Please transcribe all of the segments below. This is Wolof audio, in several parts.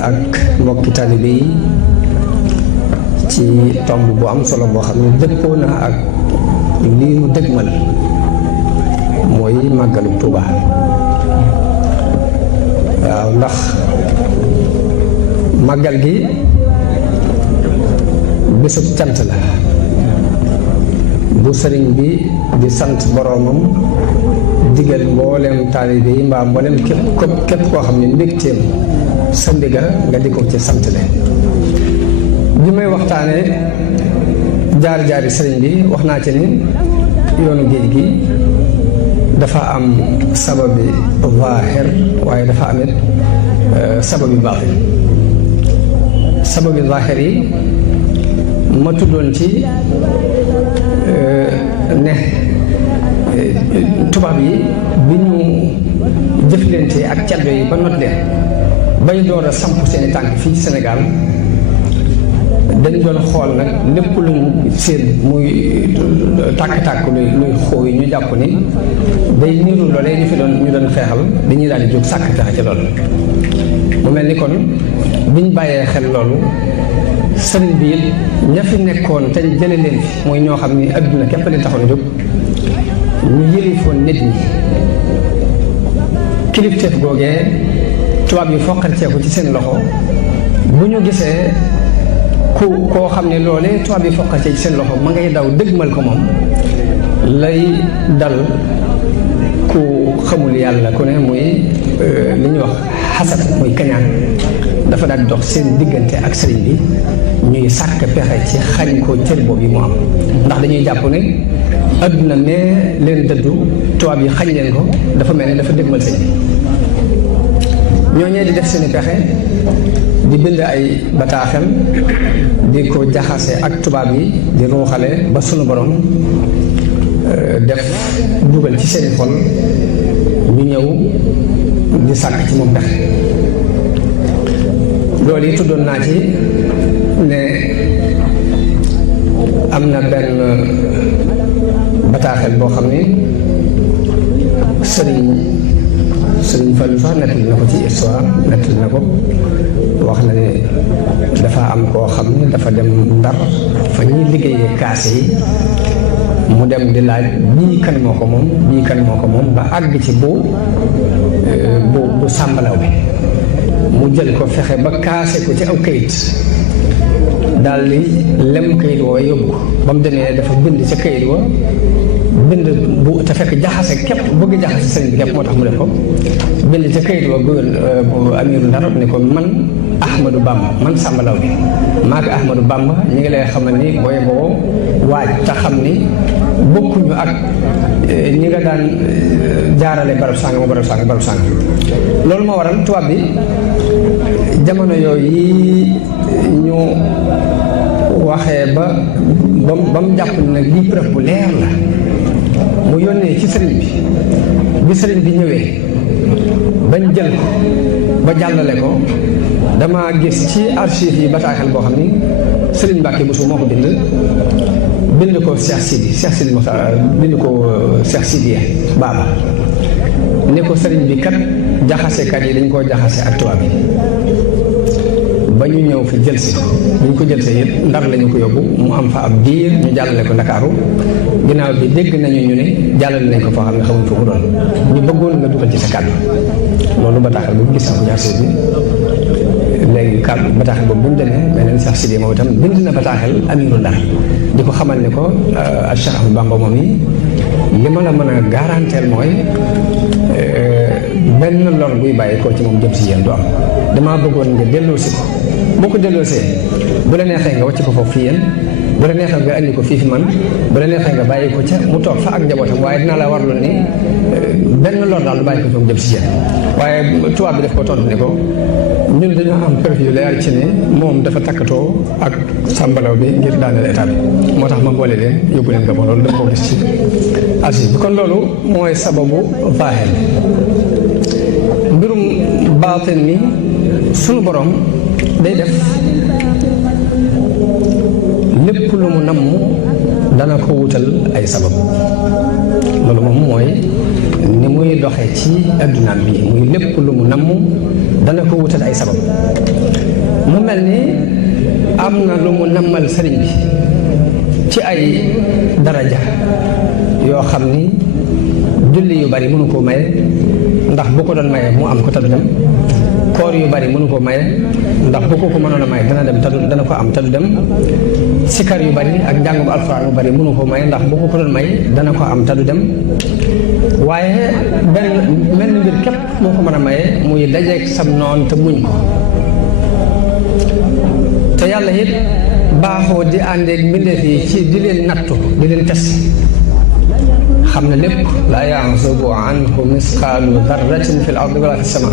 ak mbokki taalibe yi ci tomb bu am solo boo xam ne dëppoo na ak lii mu dëgmal mooy màggalu Tuuba. waaw ndax màggal gi bésub cant la bu sëriñ bi di sant boroomam digal mboolem taalibe yi mbaa mboolem képp koo xam ne mbégteem sa ndigal nga di ko ci sant le bi may waxtaanee jaar-jaari sëriñ bi wax naa ci ni yoonu géej gi dafa am sababi zaahir waaye dafa amit sababi baatin. sababi zaahir yi ma tuddoon ci ne tubaab yi bi ñu jëflante ak caddo yi ba not leen bay door a samp seeni tànk fii ci Sénégal dañ doon xool nag lépp luñ seen muy tàkk-tàkk luy xooy ñu jàpp ni day niru loolee ñu doon xeexal dañuy daal di jóg sàkk pexe ci loolu. mu mel ni kon biñ bàyyee xel loolu sëriñ bi ña fi nekkoon te jële leen fi mooy ñoo xam ni adduna képp leen taxoon jóg ñu yëlifoon nit ñi kilifteef googee tubaab yi foqarceeku ci seen loxo bu ñu gisee koo xam ne loolee tubaab yi foqarcee ci seen loxo ma ngay daw dëgmal ko moom lay dal ku xamul yàlla ku ne muy li ñuy wax xasad muy kañaan dafa daal di dox seen diggante ak sëriñ bi ñuy sàkk pexe ci xañ ko cër boobu yi mu am ndax dañuy jàpp ne adduna nee leen dëddu tubaab yi xañ leen ko dafa mel ne dafa dëgmal sëñ bi ñooñee di def seeni pexe di bind ay bataaxel di ko jaxase ak tubaab yi di ruuxale ba sunu borom def dugal ci seeni xol ñu ñëw di sàkk ci moom pexe loolu yi tuddoon naa ci ne am na benn bataaxel boo xam ne sëriñ Fallu sax nettali na ko ci histoire nettali na ko wax na ne dafa am koo xam ne dafa dem Ndar fa ñuy liggéeyee kaase yi mu dem di laaj bii kan moo ko moom ba àgg ci bu sàmbalaw bi mu jël ko fexe ba kaase ko ci aw kayit daal di lem kayit woo yóbbu ko ba mu demee dafa bind ca kayit wa bind bu te fekk jaxase képp bëgg jaxase sëriñ bi képp moo tax mu def ko bind ca kayit wa bu amiru Ndar ne ko man Ahmadou Bamba man sàmbalaw bi maa ko Ahmadou Bamba ñu ngi lay xamal ni booy boo waaj te xam ni bokkuñu ak ñi nga daan jaarale barab sàng loolu moo waral tubaab bi jamono yooyu ñu waxee ba mu jàpp ne nag lii preuve bu leer la mu yónnee ci sëriñ bi sëriñ bi ñëwee bañ jël ko ba jàllale ko dama gis ci archive yi bataaxel boo xam ni sëriñ Mbàkke Buso moo ko bind ko Cheikh Sidi Moussa bind ko Cheikh Sidi Baba ne ko sëriñ bi kat jaxasekat yi dañ koo jaxase ak tubaab yi ba ñu ñëw fi jël si ko buñ ko jël see yëpp Ndar lañu ko yóbbu mu am fa ab diir ñu jàllale ko Ndakaaru ginnaaw bi dégg nañu ñu ne jàllale nañ ko foo xam ne xamuñ fu mu doon ñu bëggoon nga dugal ci sa kàddu loolu bataaxal boobu gis na ko jaar bi léegi kàddu bataaxal boobu bu mu demee beneen Cheikh Sidi moom itam bind na bataaxal amiru Ndar di ko xamal ne ko Cheikh Ahmadou Bamba moom yi li ma la mën a garanteel mooy benn lor buy bàyyi koo ci moom jëm si yéen du am damaa bëggoon nga delloosi ko boo ko delloosee bu la neexee nga wàcc ko foofu fi yéen bu la neexee nga andi ko fii fi man bu la neexee nga bàyyi ko ca mu toog fa ak njabootam waaye dinaa la warlu ni benn lor daal du bàyyi ko ci moom jëm si yéen waaye tubaab bi daf ko tontu ne ko ñun dañoo am preuve yu leer ci ne moom dafa takkatoo ak sàmbalaw bi ngir daaneel état bi moo tax ma boole leen yóbbu leen Gabon loolu dama ko gis ci archive bi kon loolu mooy sababu zaahir mbirum baatin mi sunu borom day def lépp lu mu namm dana ko wutal ay sabab loolu moom mooy ni muy doxee ci addunaam bi muy lépp lu mu namm dana ko wutal ay sabab mu mel ni am na lu mu nammal sëriñ bi ci ay daraja yoo xam ni julli yu bari mënu koo maye ndax bu ko doon maye mu am ko tadu dem koor yu bari mënu koo maye ndax bu ko mënoon a maye dana dem tadu dana ko am tadu dem sikar yu bari ak njàngum alxuraan yu bari mënu koo maye ndax bu ko doon maye dana ko am tadu dem waaye benn mel ni mbir képp moo ko mën a maye muy dajeeg sam noon te muñ ko te yàlla it baaxoo di àndeeg mbindeef yi ci di leen nattu di leen tes xam ne lépp laa yazubu anhu misqaalu darratin fi l ardi wala fi sama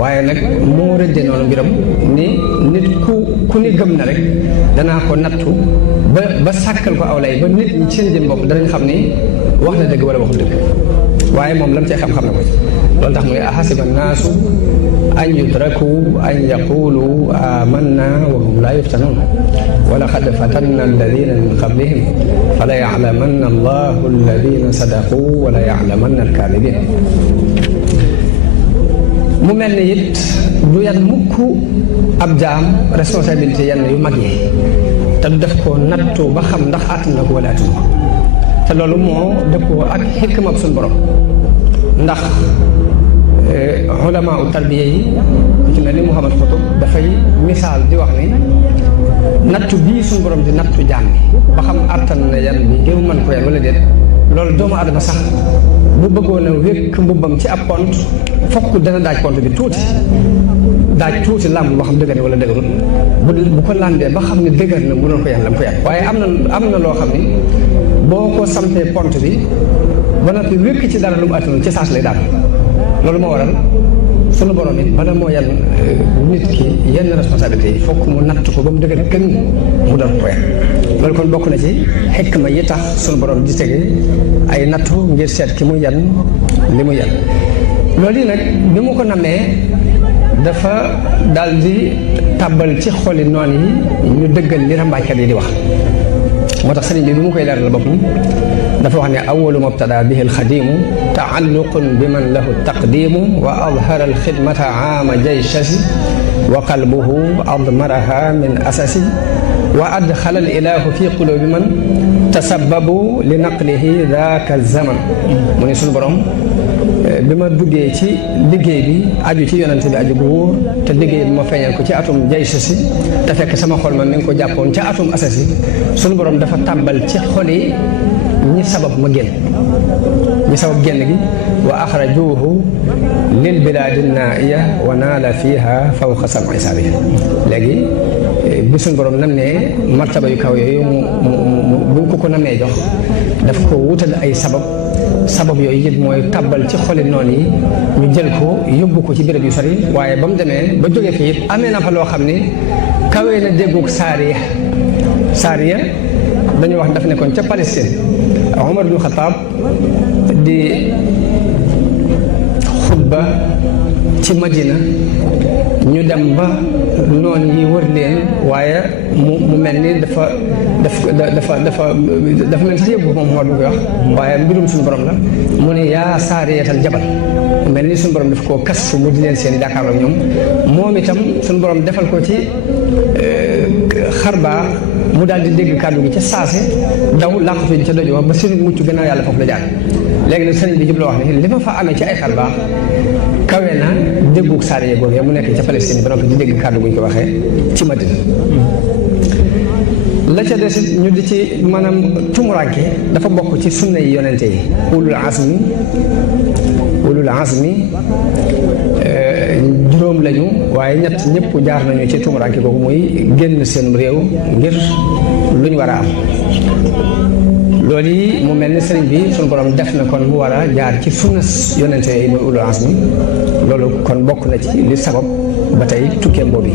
waaye nag moo rëdde noonu mbiram ni nit ku ni gëm na rek danaa ko nattu ba sàkkal ko aw lay ba nit ñi seen jëm bopp danañ xam ni wax na dëgg wala waxul dëgg waaye moom lam cee xam-xam na ko loolu tax mu ne ahasiba annaasu an yutraku an yaqulu amanna wa hum laa yuftanuun wa laqad fatanna alladina min qablihim fala yaclamanna allahu alladina sadaqu wala yaclamanna alkaadibin mu mel ni it du yan mukk ab jaam responsabilité yenn yu mag yi te du def ko nattu ba xam ndax àttan na ko wala àttan ko te loolu moo dëppoo ak xikma suñu borom ndax ulama u tarbiya yi ci mel ni Muhammad Xutub dafay misaal di wax ni nattu bii suñu borom di nattu jaam bi ba xam àttan na yan bi ngir mën ko yan wala déet loolu doomu adama sax bu bëggoon a wékk mbubbam ci ab pont fokk dana daaj pont bi daaj tuuti làmb boo xam dëgër ne wala dëgërul bu ko làmbee ba xam ne dëgër na mu doon ko yan la mu ko yan waaye am na loo xam ni boo ko sampee pont bi ba noppi wékk ci dara lu mu attanul ci saas lay daal loolu moo waral sunu borom it bala moo yan nit ki yenn responsabilité yi fokk mu natt ko ba mu dëgër gën mu doon ko yan loolu kon bokk na ci xikma yi tax sunu borom di tege ay nattu ngir seet ki muy yan li muy yan loolu yi nag bi mu ko namee dafa daal di tàbbal ci xoli noon yi ñu dëggal li rambaajkat yi di wax moo tax sëriñ bi mu koy leeral boppam dafa wax ne awalu mubtada bihi alxadimu taalluqun bi man lahu taqdimu wa adhara alxidmata aama jayshasi wa qalbuhu admaraha min asasi wa adxala alilahu fi qulubi man tasababu li naqlihi daaka zaman mu ne suñu borom bi ma duggee ci liggéey bi aju ci yonente bi aju gu wóor te liggéey bi ma feeñal ko ci atum jayshasi te fekk sama xol ma mi ngi ko jàppoon ca atum asasi suñu borom dafa tàmbal ci xol yi ñi sabab ma génn ñi sabab génn gi wa axrajuhu lil bilaadi naaiya wa naala fiha fawqa sam'i sabi léegi bi suñu borom nam ne martaba yu kaw yooyu bu ko namee jox daf ko wutal ay sabab yooyu it mooy tàbbal ci xoli noon yi ñu jël ko yóbbu ko ci béréb yu sori waaye ba mu demee ba jógee fii it amee na fa loo xam ni kawee na déggug saariya dañuy wax daf nekkoon ca Palestine Omar ibn Xataab di xutba ci Madina ñu dem ba noon yi wër leen waaye mu mel ni dafa mel sax yëpp moom Omar bi koy wax waaye mbirum suñu borom la mu ne yaa saariyatal jabal mel ni suñu borom daf koo kas fu mu di leen seen jàkkaarloo ñoom moom itam suñu borom defal ko ci xarbaa mu daal di dégg kàddu gi ca saase daw làqatu ca doj ba seen mucc gannaaw yàlla foofu la jaar léegi nag sëriñ bi jubloo wax ne li ma fa amee ci ay xarbaax kawe na déggug saariya googee mu nekk ca Palestine ba noppi di dégg kàddu bu ñu ko waxee ci Madina la ca des ñu di ci maanaam tumuraanke dafa bokk ci sunna yi yonente yi ulul azmi juróom lañu waaye ñett ñëpp jaar nañu ci tumuraanke kooku muy génn seen réew ngir luñ war a am loolu yi mu mel ni sëriñ bi suñu borom def na kon mu war a jaar ci sunna yonente yi muy ulul azmi loolu kon bokk na ci li sabab ba tey tukkeem boobu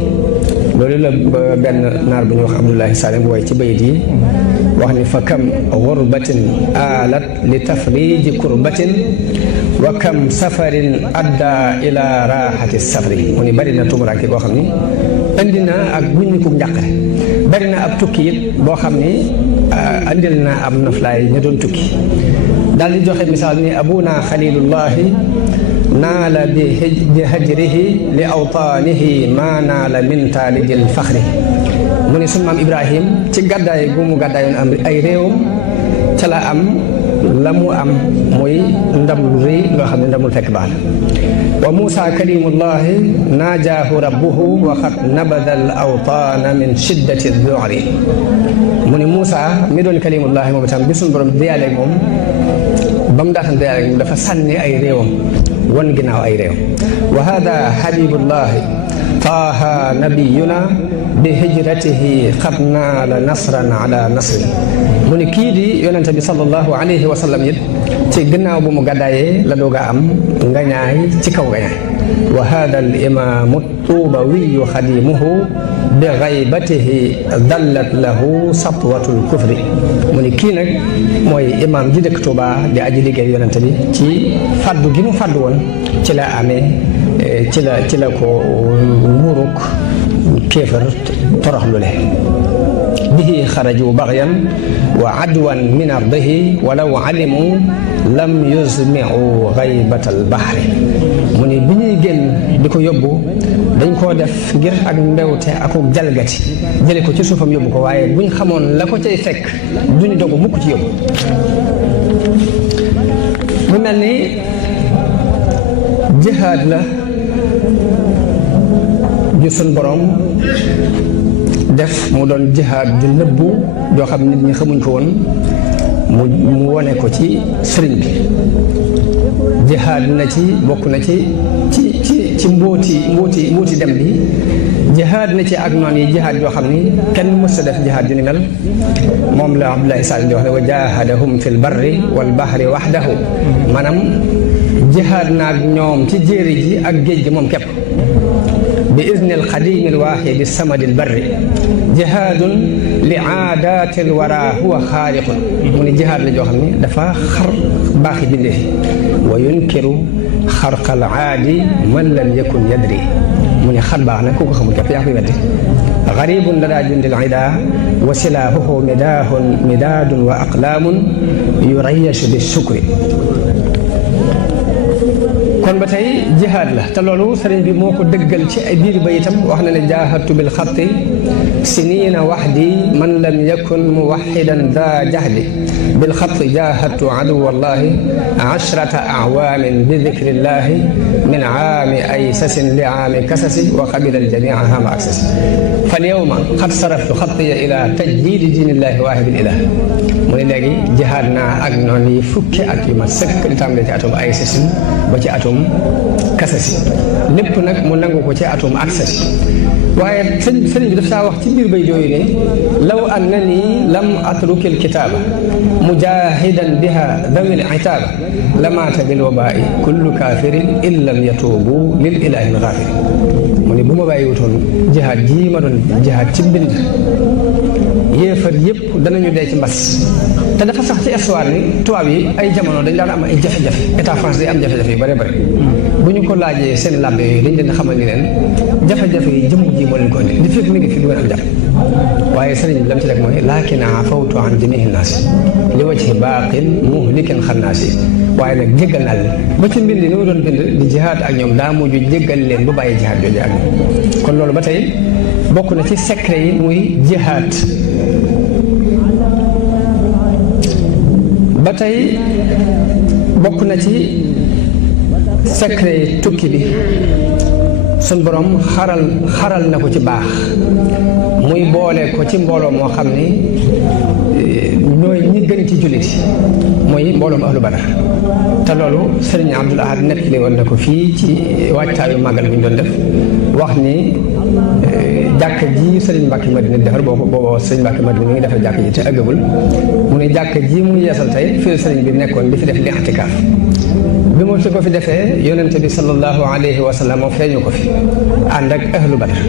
loolu la benn naar bu ñuy wax Abdullahi Salim waaye ci bayit yi wax ni fa kam gurbatin alat li tafriji kurbatin wa kam safarin adda ila raxati safri mu ni bari na tumuraanke boo xam ni indi na ak guññiku njàqare bari na ab tukki it boo xam ni andil na am noflaay ña doon tukki daal di joxe misaal ni abuna xalilullahi naala bi hajrihi li awtaanihi maa naala min taalidil faxri mu ne sunu maam Ibrahim ci gàddaay gu mu gàddaayoon am ay réewam ca la am la mu am muy ndam lu rëy loo xam ne ndamul fekk baax la wa Muusa kalimullahi naajaahu rabbuhu wa qad nabada al awtaana min shiddati du'ri mu ne Muusa mi doon kalimullahi moom itam bi sunu borom diyaaleeg moom ba mu daataan diyaaleeg moom dafa sànni ay réewam wan ginnaaw ay réew wa hada habibullahi taaha nabiyuna bi hijratihi qad naala nasran ala nasrin mu ne kii di yonente bi sallallahu alayhi wa sallam it ci gannaaw bu mu gàddaayee la doog a am ngañaay ci kaw ngañaay wa hada al imaamu tuubawiyu xadimuhu bi gaybatihi dallat lahu satwatul kufri mu ne kii nag mooy imaam ji dëkk Tuuba di aji liggéey yonente bi ci faddu gi mu faddu woon ci la amee ci la ko nguuruk kéefar toroxlu le bihi xaraju baxyan wa adwan min ardihi walaw alimu lam yusmiu gaybatal baxri mu ne bi ñuy génn di ko yóbbu dañ koo def ngir ak mbewte ak jalgati jële ko ci suufam yóbbu ko waaye buñ xamoon la ko cay fekk duñ dogu mukk ci yóbbu mu mel ni jihaad la ju sun borom def mu doon jihaad ju nëbbu joo xam nit ñi xamuñ ko woon mu wone ko ci sëriñ bi jihaad na ci bokk na ci mbóoti dem bi jihaad na ci ak noon yi jihaad joo xam ni kenn mës a def jihaad ju ni mel moom la Abdoulaye Sall di wax ne wa jahadahum fil barri wal bahri wahdahu maanaam jihaad naag ñoom ci jéeri ji ak géej gi moom képp bi izni alqadimi alwaxidi samadi albarri jihaadun li aadaati alwara huwa xaaliqun mu ne jihaad la joo xam ne dafa xar baaxi bindee fi wa yunkiru xarqa al aadi man lam yakun yadri mu ne xar baax nag ku ko xamul képp yaa koy weddi garibun ladaa jundil ida wa silaahuhu midaadun wa aqlaamun yurayashu bi sukri kon ba tey jihaad la te loolu sëriñ bi moo ko dëggal ci ay biir bayitam wax na ne jaahadtu bil xatti siniina waxdi man lam yakun muwaxidan daa jahdi bil xatti jaahadtu aduwallahi ashrata awaamin bi dikrillahi min aami aysasin li aami kasasi wa qabila aljamia haama aksasi fal yawma qad saraftu xattiya ila tajdiidi diinillahi waahibil ilah mu ne léegi jihaad naa ak noonu yi fukki at yu ma sëkk di tàmbale ci atum aysasin ba ci atum kasasi lépp nag mu nangu ko ci atum aksasi waaye sëriñ bi daf saa wax ci biir bay jooyu ne law annani lam atruki alkitaaba mujahidan biha dawi alitaaba lamaata bil wabaa'i kullu kaafirin in lam yatuubu lil ilaahi algaafir mu ne bu ma bàyyi wutoon jihaad jii ma doon jihaad ci mbind yéefar yëpp danañu dee ci mbas te dafa sax ci histoire ni tubaab yi ay jamono dañ daan am ay jafe-jafe état France day am jafe-jafe yu bare bare bu ñu ko laajee seen làbbe yooyu dañ leen xamal ni leen jafe-jafe yi jëmm ji moo leen ko indi li fekk mi ngi fi du ngeen am jafe waaye sëriñ bi lam ci rek mooy laakin afawtu an jamiihi naasi li wajhi baaqin muhlikin xannaasi waaye nag jéggal naa leen ba ci mbind ni mu doon bind di jihaad ak ñoom daa mujj jéggal leen bu bàyyi jihaad jooju ak ñoom kon loolu ba tey bokk na ci secret yi muy jihaad ba tey bokk na ci secret yi tukki bi sun borom xaral na ko ci baax muy boole ko ci mbooloo moo xam ni ñooy ñi gën ci jullit mooy mbooloom ahlu badar te loolu sëriñ Abdul Ahad nettali woon na ko fii ci waajtaayu màggal bu ñu doon def wax ni jàkk ji sëriñ Mbàkke Madina defar booba sëriñ Mbàkke Madina mi ngi defar jàkk ji te ëggagul mu ne jàkk ji mu yeesal tey fii sëriñ bi nekkoon di fi def li'tikaaf bi mu ko fi defee yonente bi sallallahu alayhi wa sallam feeñu ko fi ànd ak ahlu badar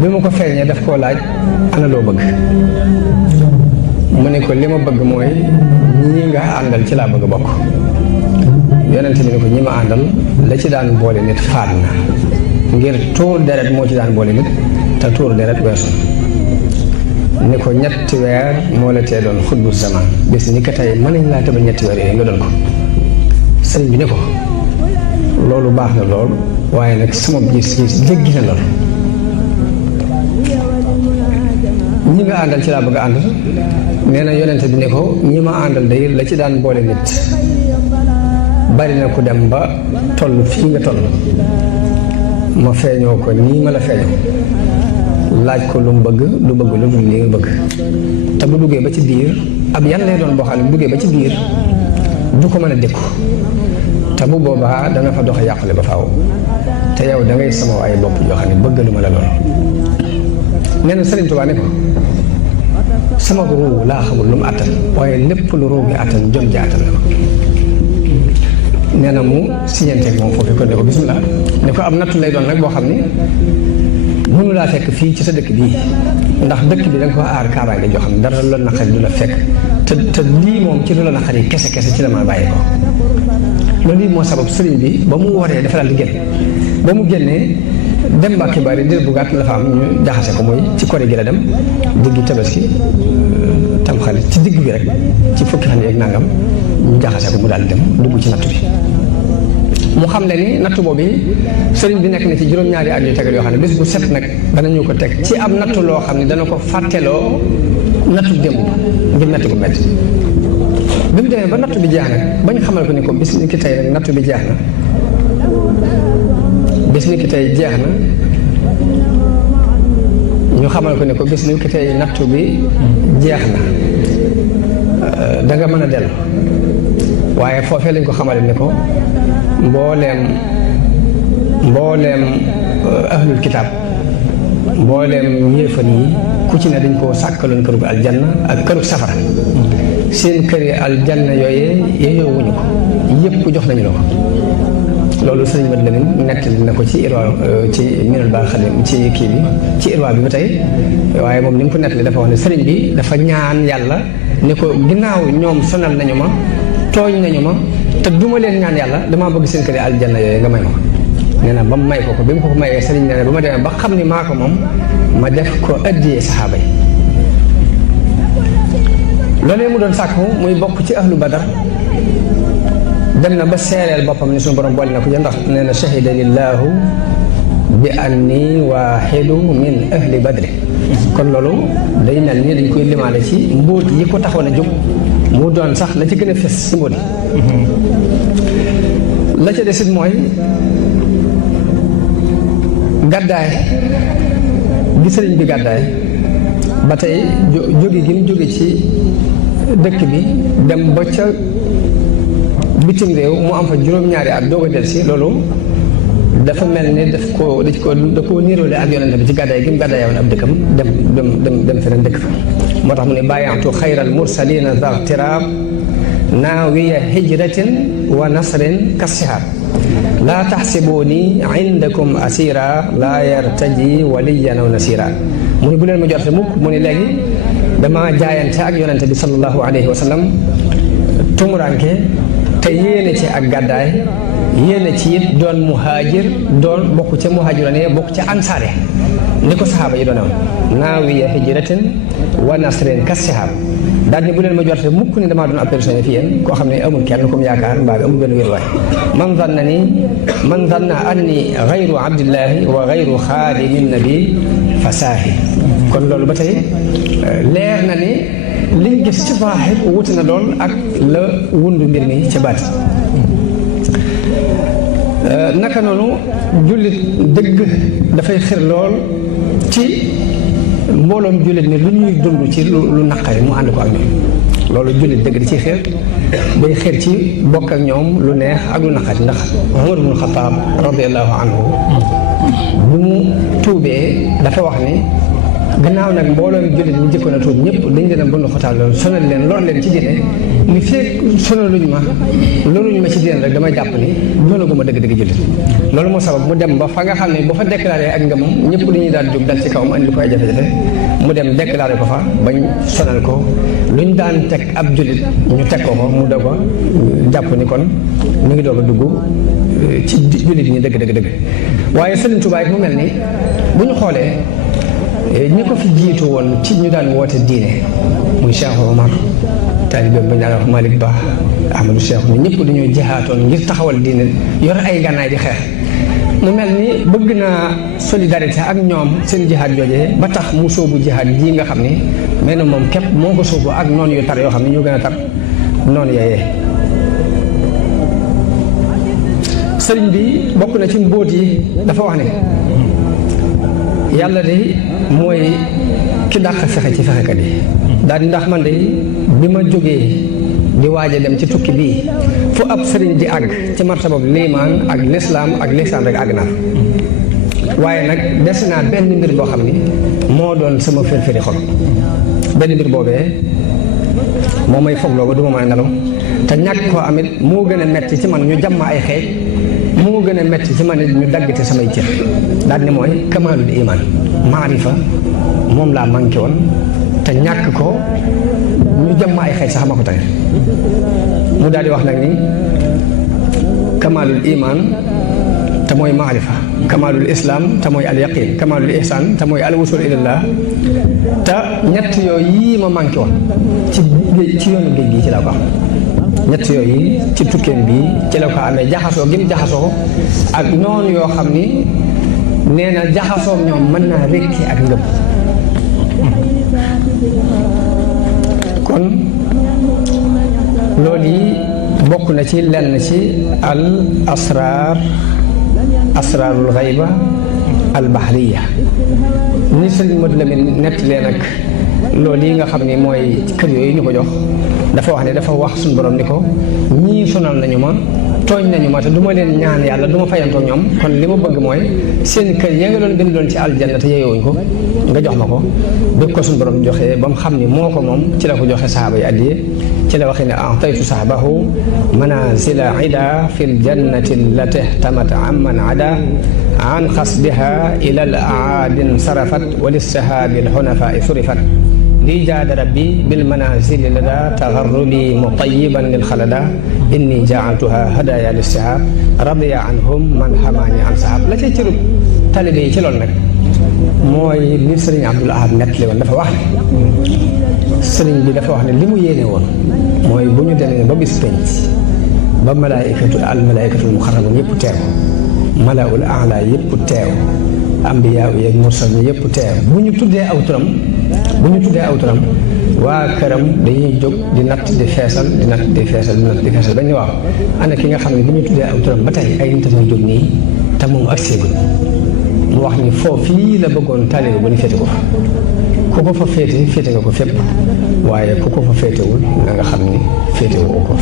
bi mu ko feeñee daf koo laaj ana loo bëgg mu ne ko li ma bëgg mooy ñi nga àndal ci laa bëgg bokk yonente bi ne ko ñi ma àndal la ci daan boole nit faat na ngir tuur deret moo ci daan boole nit te tuur deret weesu ni ko ñetti weer moo la tee doon xutbu zaman bis ni ko tey mën nañ laa tëbal ñetti weer yooyu nga doon ko sëriñ bi ne ko loolu baax na lool waaye nag sama gis-gis jéggi na lool ñi nga àndal ci laa bëgg a àndal nee na yonente bi ne ko ñi ma àndal day la ci daan boole nit bari na ku dem ba toll fii nga toll ma feeñoo ko nii ma la feeñoo laaj ko lu mu bëgg lu bëgg lu dul li nga bëgg te bu duggee ba ci biir ab yan lay doon boo xam ne bu duggee ba ci biir du ko mën a dékku te bu boobaa dana fa dox yàqule ba faaw te yow da ngay sama ay bopp yoo xam ne bëggaluma la lool nee na Sëriñ Tuubaa ne ko sama ruu laa xamul lu mu àttan waaye lépp lu ruu gi àttan jom ji àttan la ko nee na mu siñanteeg moom foofu ko ne ko bismillah ne ko am nattu lay doon nag boo xam ne mënu laa fekk fii ci sa dëkk bii ndax dëkk bi da nga ko aar kaaraange joo xam ne dara la naqari du la fekk te lii moom ci lu la naqari kese ci la ma bàyyi ko loolu lii moo sabab sëriñ bi ba mu waree dafa daal di génn ba mu génnee dem Mbàkke Bari dir bu gàtt la fa am ñu jaxase ko mooy ci kori gi la dem diggi tabaski tamxarit ci digg bi rek ci fukki fan yeeg nangam ñu jaxase ko mu daal di dem dugg ci natt bi mu xam le ni natt boobu sëriñ bi nekk na ci juróom-ñaari at yu tegal yoo xam ne bés bu set nag danañu ko teg ci am natt loo xam ne dana ko fàtteloo nattu démb ngir metti ko metti bi mu demee ba natt bi jeex nag bañ xamal ko ni ko bis ni ki tey nag natt bi jeex na bis ni ki tey jeex na ñu xamal ko ni ko bis ni ki tey natt bi jeex na da nga mën a dellu waaye foofee lañ ko xamale ni ko mbooleem ahlul kitaab mbooleem yéefan yi ku ci ne dañ koo sàkkaloon kërug aljanna ak kërug safara seen këri aljanna yooyee yeyoowuñu ko yëpp jox nañu la ko loolu sëriñ Mat Lamin nettali na ko ci irwa ci minal baa xadim ci kii bi ci irwa bi ba tey waaye moom ni mu ko nettali dafa wax ne sëriñ bi dafa ñaan yàlla ni ko ginnaaw ñoom sonal nañu ma tooñ nañu ma te duma leen ñaan yàlla damaa bëgg seen këri aljanna yooyu nga may ma ko nee na ba mu may ko bi mu ko mayee sëriñ nee na ba ma demee ba xam ni maa ko moom ma def ko addiyee saxaaba yi loolee mu doon sàkku muy bokk ci ahlu badar dem na ba seereel boppam ni suñu borom boole na ko ja ndax nee na shahida lillahu bi anni waaxidu min ahli badri kon loolu day mel ni dañ koy limaale ci mbóot yi ko taxoon a jóg mu doon sax la ci gën a fes ci mbóot yi la ca desit mooy gàddaay gi sëriñ bi gàddaay ba tey jóge gi mu jóge ci dëkk bi dem ba ca bitim réew mu am fa juróom-ñaari at doog a delsi loolu dafa mel ni da koo niroole ak yonente bi ci gàddaay gi mu gàddaay woon ab dëkkam dem feneen dëkk fa moo tax mu ne bàyyantu xayral mursalina dar tiraab naawiya hijratin wa nasrin kassihaab laa taxsibuuni indakum asira laa yartaji waliyan aw nasira mu ne bu leen ma jorte mukk mu ne léegi dama jaayante ak yonente bi sallallahu alayhi wa sallam tumuranke te yéene ci ak gàddaay yéene ci it doon muhaajir doon bokk ca muhaajirane bokk ca ansaare ni ko saxaaba yi doon woon naawiya hijratin wa nasrin kassihaab daal ni bu leen ma jorte mukk ni damaa doon ab personne fi yéen koo xam ne amul kenn comme yaakaar mbaa bi amul benn wéruwaay man zanna anni gayru abdillahi wa gayru xaadimi nabi fa saahi kon loolu ba tey leer na ni liñ gis ci zahir wuti na lool ak la wundu mbir mi ci baat naka noonu jullit dëgg dafay xir lool ci mbooloom jullit ni lu ñuy dund ci lu naqari mu ànd ko ak ñoom loolu jullit dëgg di ci xir day xir ci bokk ak ñoom lu neex ak lu naqari ndax Umar ibn Xattaab radiallahu anhu bu mu tuubee dafa wax ni gannaaw nag mbooloo jullit bu jëkkoon a tuub ñëpp dañ leen a bënn xotaal loolu sonal leen lor leen ci diine ni feeg sonaluñ ma loruñ ma ci diine rek damay jàpp ni loolu ma dëgg-dëgg jullit loolu moo sabab mu dem ba fa nga xam ne bu fa déclaré ak ngëmam ñëpp dañuy daal jóg dal ci kawam andi ko ay jafe-jafe mu dem déclaré ko fa bañ sonal ko luñ daan teg ab jullit ñu teg ko mu doog a jàpp ni kon mu ngi doog a dugg ci jullit ñi dëgg waaye Sëriñ Tuubaa mu mel ni bu ñu xoolee ñi ko fi jiitu woon ci ñu daan woote diine muy Cheikh Omar taalibe ba ñu wax Malick Ba Ahmadou Cheikh ñu ñëpp dañoo jihaatoon ngir taxawal diine yor ay gànnaay di xeex mu mel ni bëgg naa solidarité ak ñoom seen jihaat joojee ba tax mu sóobu jihaat jii nga xam ni mel na moom képp moo ko sóobu ak noonu yu tar yoo xam ne ñoo gën a tar noonu yooyee sëriñ bi bokk na ci mbóot yi dafa wax ne yàlla de mooy ki dàq fexe ci fexekat yi daal di ndax man de bi ma jógee di waaj a dem ci tukki bii fu ab sëriñ di àgg ci martabab liimaan ak lislaam ak lisaan rek àgg naa waaye nag des naa benn mbir boo xam ni moo doon sama firfiri xol benn mbir boobee moo may fogloo ba du ma mën a nelaw te ñàkk koo amit moo gën a metti ci man ñu jàmma ay xeej moo gën a metti ci man it ñu daggate samay cër daal ni mooy kamaalul iman maarifa moom laa manqué woon te ñàkk ko ñu jàmma ay xeej sax ma ko tane mu daal di wax nag ni kamaalul iman te mooy maarifa kamaalul islam te mooy al yaqin kamaalul ihsan te mooy al wusul ilallah te ñett yooyu yii ma manqué woon ci yoonu géej gi ci laa ko am ñett yooyu ci tukkeen bii ci la ko amee jaxasoo gi mu jaxasoo ak noonu yoo xam ni nee na jaxasoo ñoom mën naa rekki ak ngëm kon loolu yi bokk na ci lenn ci al asraarul xayba al bahriya ni sëriñ Modou Lamine nettalee nag loolu yi nga xam ni mooy kër yooyu ñu ko jox dafa wax ne dafa wax suñu borom ni ko ñii sonal nañu ma tooñ nañu ma te du ma leen ñaan yàlla du ma fayantoo ñoom kon li ma bëgg mooy seen kër ya nga doon bindoon ci aljanna te yeewuñ ko nga jox ma ko bi ko suñu borom joxee ba mu xam ni moo ko moom ci la ko joxe saxaaba yi addiye ci la waxee ne ataytu saxbahu manazila ida fi ljannati allati ihtamat amman ada an xasbiha ila al aadin sarafat wa lissahabi alxunafai surifat lii jaada rabbi bil manazili lada tagarrubi mutayiban lil xalada inni jaaltuha hadaya lissahab radiya anhum man xamaani an sahab la cay cërub talibe yi ci loolu nag mooy li sëriñ Abdul Ahad nettali woon dafa wax ne sëriñ bi dafa wax ne li mu yéene woon mooy bu ñu demee ba bis penc ba malaayikatul muxarrabun yëpp teew malaul aala yëpp teew ambiyaa yeeg mursal ñi yëpp teew bu ñu tuddee aw turam waa këram dañuy jóg di natt di feesal ba ñu waaw ana ki nga xam ne bu ñu tuddee aw turam ba tey ay nit a jóg nii te moom ak séegul mu wax ni foofii la bëggoon taalibe bu ñu féete ko fa ku ko fa féete nga ko fépp waaye ku ko fa féetewul na nga xam ni féete woo ko